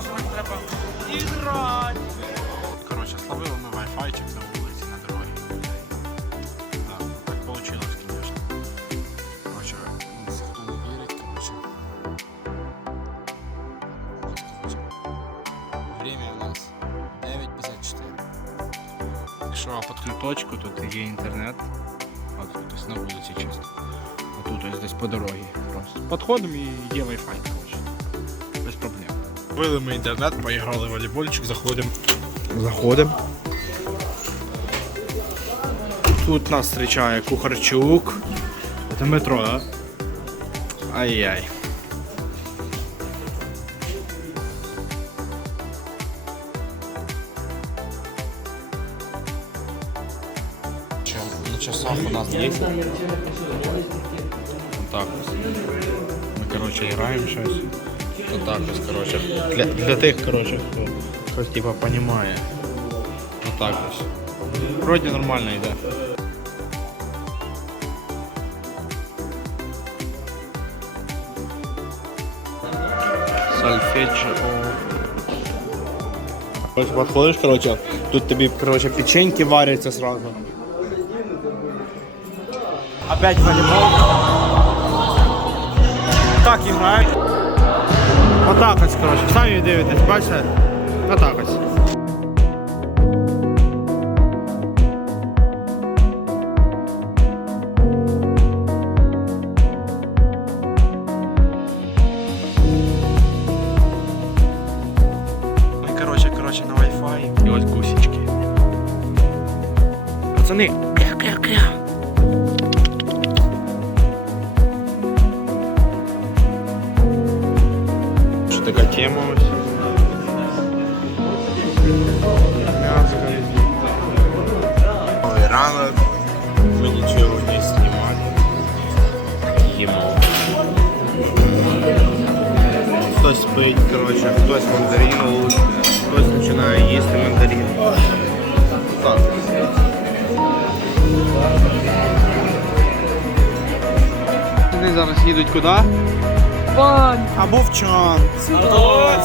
Покажемо, як треба іграти. Коротше, словили ми вайфайчик на вулиці на дорогі. Так, так вийшло, звісно. Коротше, ну, хто не вірить, коротше. Время у нас 9.54. Якщо під точку, тут є інтернет. От тут ось на вулиці чисто. А тут ось десь по дорозі просто. Підходимо і є Wi-Fi, коротше. Вбили ми інтернет, поіграли в волейбольчик, заходимо. Заходимо. Тут нас зустрічає Кухарчук. Це метро, да? Ай-яй. На часах у нас 10. Вот так. Мы, короче, играем сейчас. Вот так вот, короче. Для, для тих, короче, хто щось типа понимає. Вот так ось. Вроде нормально йде. Сольфеджио. Короче, подходишь, короче, тут тебе, короче, печеньки варятся сразу. Опять волейбол. Так играют. Вот так ось, короче, самі дивитесь, бачите? Вот так ось. Короче, короче, на Wi-Fi. І ось гусечки. Пацани, кря-кря-кря. Тема ось? Ранок. Ми нічого не знімали. Їмо. Хтось спить, коротше, хтось мандарину лучше, хтось починає їсти мандарин. Так. Вони зараз їдуть куди? Бань! Або в чан.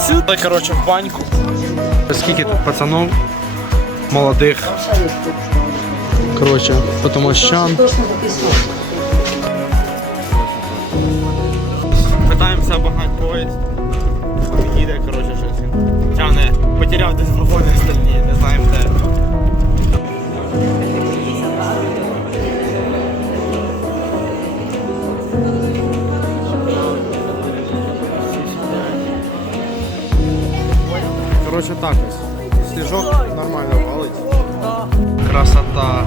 Сюди, коротше, в баньку. Скільки тут пацанов молодих. Коротше, ось чан. Питаємося обогнати поїзд. Їде, коротше, щось тягне. Потеряв десь вагони остальні, Коротше так ось. Сніжок нормально валить. Красота.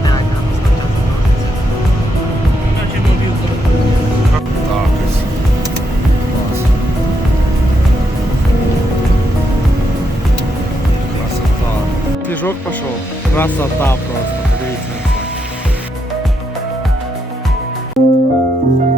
Так ось. Клас. Красота. Сніжок пішов. Красота просто. Подивіться на це.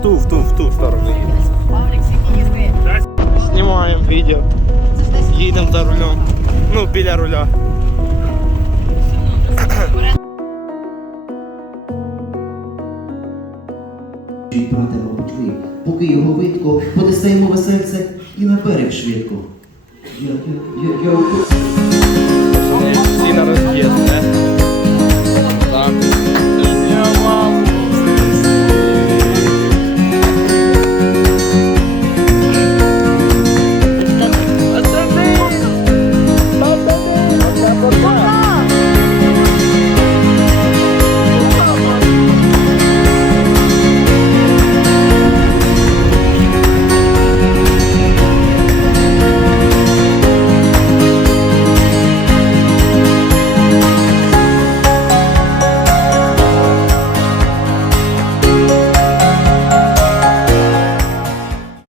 В ту, в ту, в ту сторону. Знімаємо відео. Їдемо за рулем. Ну, біля руля. брате мабуть, поки його видко, понесе йому весельце і на берег швидко. Я, я, я, я...